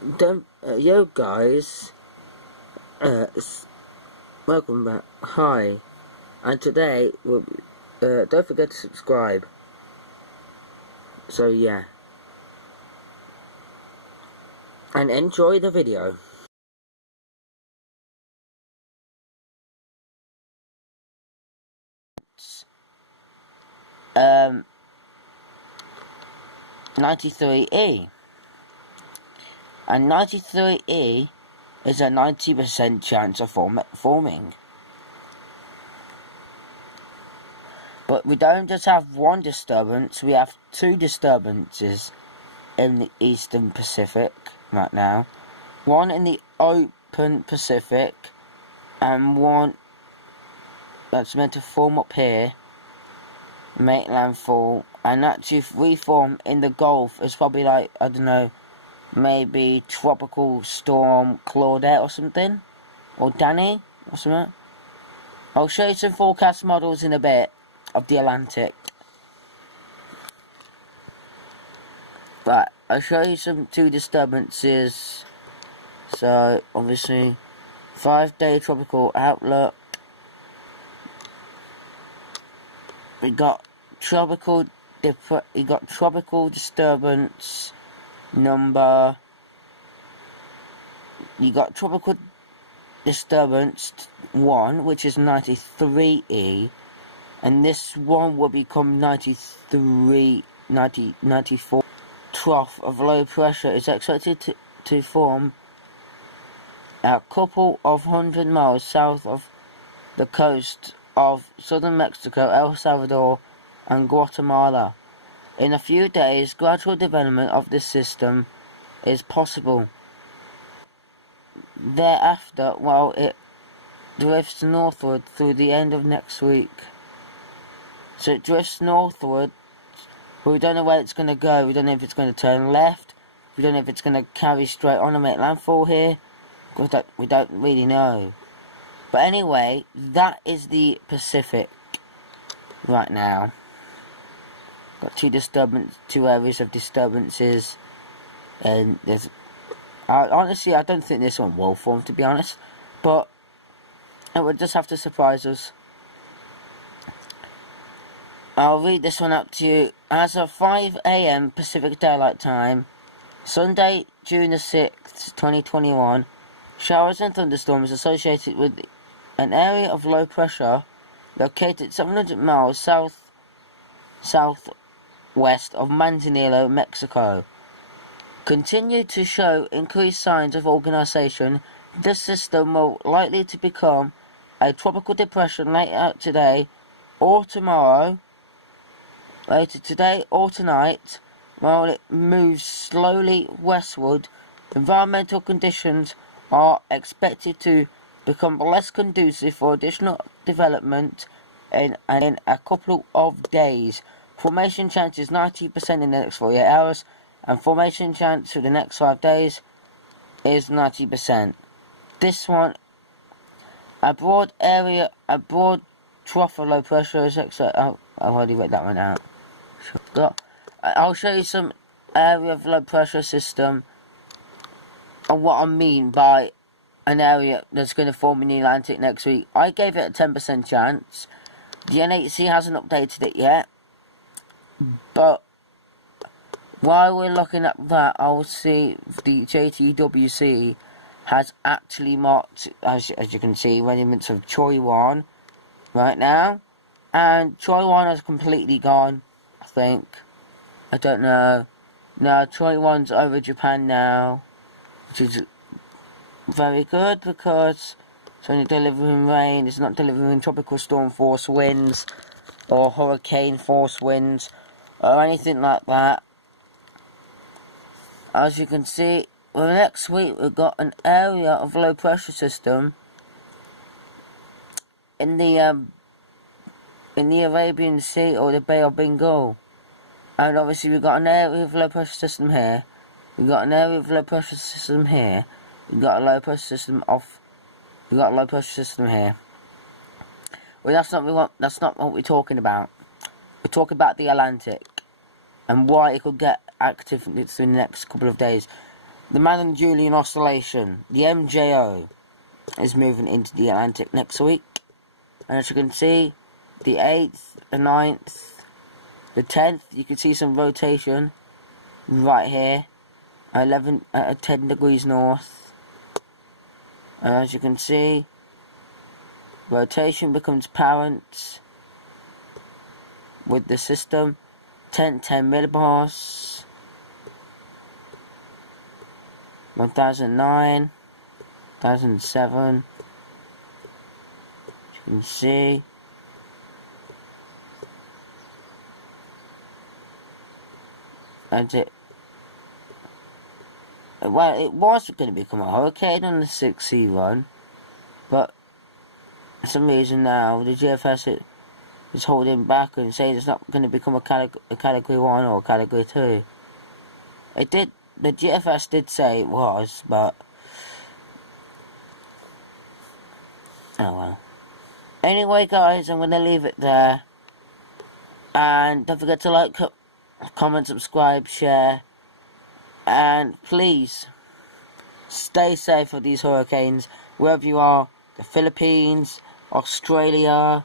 Yo guys, welcome back. Hi, and today don't forget to subscribe. So yeah, and enjoy the video. 93E, and 93E is a 90% chance of forming. But we don't just have one disturbance, we have two disturbances in the Eastern Pacific right now. One in the open Pacific, and one that's meant to form up here, make landfall, and actually reform in the Gulf. It's probably like, I don't know, maybe Tropical Storm Claudette or something, or Danny or something. I'll show you some forecast models in a bit of the Atlantic. But I'll show you two disturbances. So obviously 5-day tropical outlook. We got tropical disturbance number. You got tropical disturbance 1, which is 93E, and this one will become 94. Trough of low pressure is expected to form a couple of 100 miles south of the coast of southern Mexico, El Salvador, and Guatemala. In a few days, gradual development of this system is possible. Thereafter, while it drifts northward through the end of next week. So it drifts northward, but we don't know where it's going to go. We don't know if it's going to turn left. We don't know if it's going to carry straight on and make landfall here. We don't really know. But anyway, that is the Pacific right now. Got two areas of disturbances, and there's. Honestly, I don't think this one will form, to be honest, but it would just have to surprise us. I'll read this one out to you. As of 5 AM Pacific Daylight Time, Sunday, June the 6th, 2021, showers and thunderstorms associated with an area of low pressure located 700 miles southwest of Manzanillo, Mexico, continue to show increased signs of organization. This system will likely to become a tropical depression later today or tomorrow. Later today or tonight, while it moves slowly westward, environmental conditions are expected to become less conducive for additional development in a couple of days. Formation chance is 90% in the next 48 hours, and formation chance for the next 5 days is 90%. This one, a broad trough of low pressure is I've already read that one out. I'll show you some area of low pressure system and what I mean by an area that's going to form in the Atlantic next week. I gave it a 10% chance. The NHC hasn't updated it yet, but while we're looking at that, I'll see the JTWC has actually marked, as you can see, remnants of Choi Wan right now, and Choi Wan has completely gone, I think. I don't know. No, Choi Wan's over Japan now, which is very good because it's only delivering rain. It's not delivering tropical storm force winds or hurricane force winds or anything like that. As you can see, well, next week we've got an area of low pressure system in the Arabian Sea or the Bay of Bengal, and obviously we've got an area of low pressure system here. We've got an area of low pressure system here. We've got a low pressure system here. Well, that's not what we're talking about. We're talking about the Atlantic and why it could get active in the next couple of days. The Madden-Julian Oscillation, the MJO, is moving into the Atlantic next week. And as you can see, the 8th, the 9th, the 10th, you can see some rotation right here, 10 degrees north. And as you can see, rotation becomes apparent with the system. 10 millibars, 1009, 1007. You can see. And it was going to become a hurricane on the 6C run, but for some reason now the GFS is holding back and saying it's not going to become a category 1 or a category 2. The GFS did say it was, but oh well. Anyway guys, I'm going to leave it there, and don't forget to like, comment, subscribe, share, and please stay safe with these hurricanes wherever you are. The Philippines, Australia,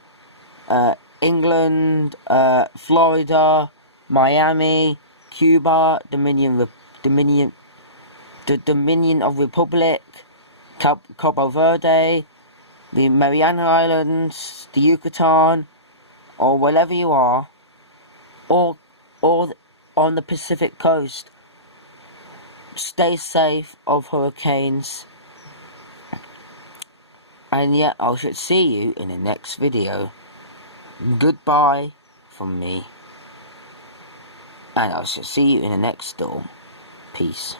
England, Florida, Miami, Cuba, the Dominion of Republic, Cabo Verde, the Mariana Islands, the Yucatan, or wherever you are, or on the Pacific coast. Stay safe of hurricanes, and yeah, I should see you in the next video. Goodbye from me, and I shall see you in the next storm. Peace.